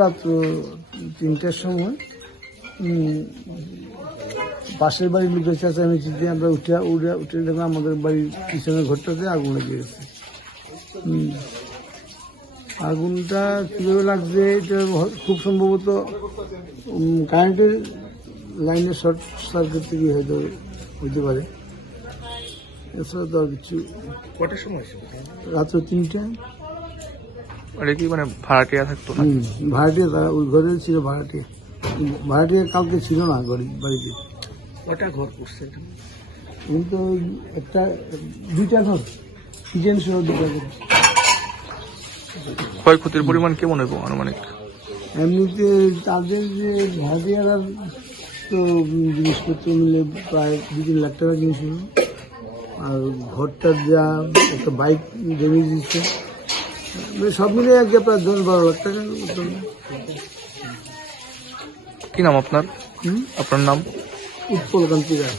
রাত্র 3টার সময় পাশের বাড়ির লোকের চেঁচামেচিতে আমরা উঠে দেখলাম আমাদের বাড়ির পিছনের ঘরটাতে আগুন লেগে গেছে। আগুনটা কীভাবে লাগছে এটা খুব সম্ভবত কারেন্টের লাইনের শর্ট সার্কিট থেকে হয়তো হইতে পারে। এছাড়া তো আর কিছু। কটার সময় রাত্র 3টায়। কি মানে ভাড়াটিয়া থাকতো? ভাড়াটিয়া, তারা ওই ঘরে ছিল ভাড়াটিয়া। ভাড়াটিয়া কালকে ছিল না বাড়িতে। কটা ঘর করছে? কিন্তু দুইটা ঘর, কিচেন সহ 2টা ঘর। ক্ষয়ক্ষতির পরিমাণ কেমন হবে আনুমানিক? এমনিতে তাদের যে ভাড়াটিয়ারা তো জিনিসপত্র মিলে প্রায় 2-3 লাখ টাকা জিনিস হলো। আর ঘরটার যা একটা বাইক ড্যামেজ দিচ্ছে, সব মিলে আজকে প্রায় 10-12 লাখ টাকা। কি নাম আপনার? আপনার নাম? উৎপল কান্তি রায়।